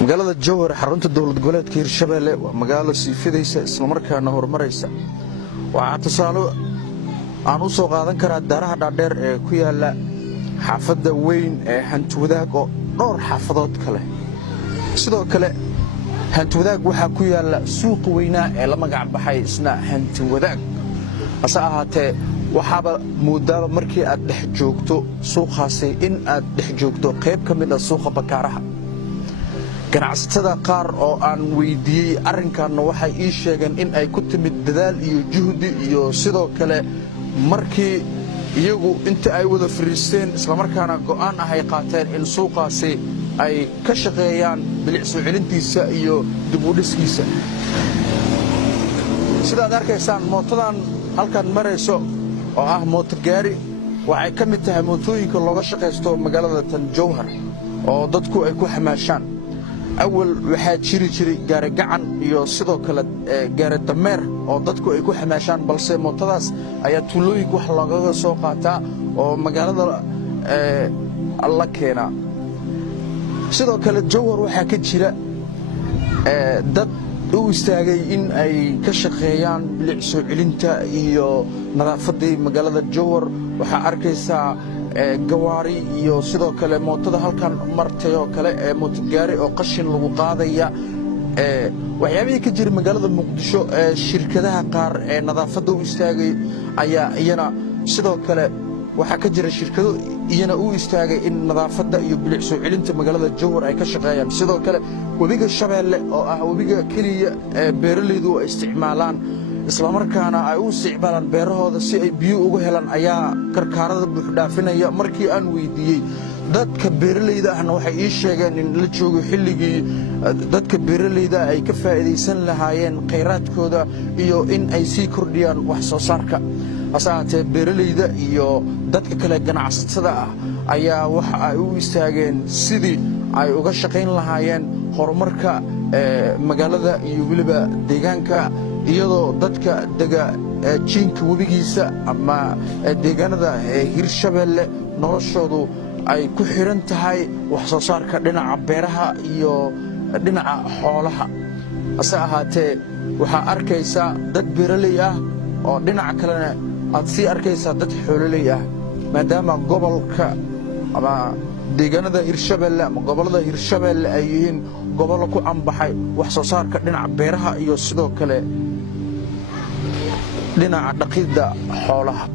magaalada Jowhar xarunta dawlad goboleedka Hirshabelle waa magaalo sii fidaysa isla markaana horumaraysa. Waxa tusaale aan u soo qaadan karaa daaraha dhaadheer ee ku yaala xaafadda weyn ee Hantiwadaag oo dhowr xaafadood kale. Sidoo kale Hantiwadaag waxa ku yaala suuq weynaa ee la magac baxay isna Hantiwadaag. Asa ahaatee waxaaba muudaba markii aad dhex joogto suuqaasi in aad dhex joogto qayb ka mid ah suuqa bakaaraha. ganacsatada qaar oo aan weydiiyay arrinkan waxay ii sheegeen in ay ku timid dadaal iyo juhdi iyo sidoo kale markii iyagu inta ay wada fariisteen isla markaana go'aan ah ay qaateen in suuqaasi ay ka shaqeeyaan bilic soo celintiisa iyo dib u dhiskiisa. sidaad arkaysaan mootadan halkan marayso oo ah mooto gaari waxay ka mid tahay mootooyinka looga shaqeysto magaalada tan Jowhar oo dadku ay ku xamaashaan. أول واحد شري جاري جعن يوصله كلا جاري دمر أو ضدكوا يكون حماشان بلسه متداس أياتولوي يكون حلاقة سوقاتا أو مجال الله كنا سيدا كلا جوهر واحد كشرا ضد ويستعجي إن أي كشخيان بالعسو علنتا يو نظافة مجال الجوهر وحاركيسا gawaari iyo sidoo kale mootada halkan martay oo kale ee mooto gaari oo qashin lagu qaadaya waxyaabihii ka jira magaalada Muqdisho ee shirkadaha qaar ee nadaafadda u istaagay ayaa iyana sidoo kale waxa ka jira shirkado iyana u istaagay in nadaafadda iyo bilic soo celinta magaalada Jowhar ay ka shaqeeyaan. sidoo kale wabiga Shabeelle oo ah wabiga kaliya ee beeralaydu ay isticmaalaan isla markaana ay u isticmaalaan beerahooda si ay biyo ugu helaan ayaa karkaarada buux dhaafinaya. markii aan weydiiyay dadka beeralayda ahna waxay ii sheegeen in la joogo xilligii dadka beeralayda ay ka faa'iideysan lahaayeen kheyraadkooda iyo in ay sii kordhiyaan wax soo saarka. asaate beeralayda iyo dadka kale ganacsatada ah ayaa waxa ay u istaageen sidii ay uga shaqayn lahaayeen horumarka magaalada iyo waliba deegaanka iyadoo dadka daga jiinka wabigiisa ama deegaanada Hirshabelle noloshoodu ay ku xiran tahay wax soo saarka dhinaca beeraha iyo dhinaca xoolaha. asa ahaatee waxa arkaysa dad beeraley ah oo dhinaca kalena aad sii arkaysa dad xoololey ah maadaama gobolka ama deegaanada Hirshabelle ama gobolada Hirshabelle ay yihiin gobollo ku ambaxay wax soo saarka dhinaca beeraha iyo sidoo kale dhinaca dhaqidda xoolaha.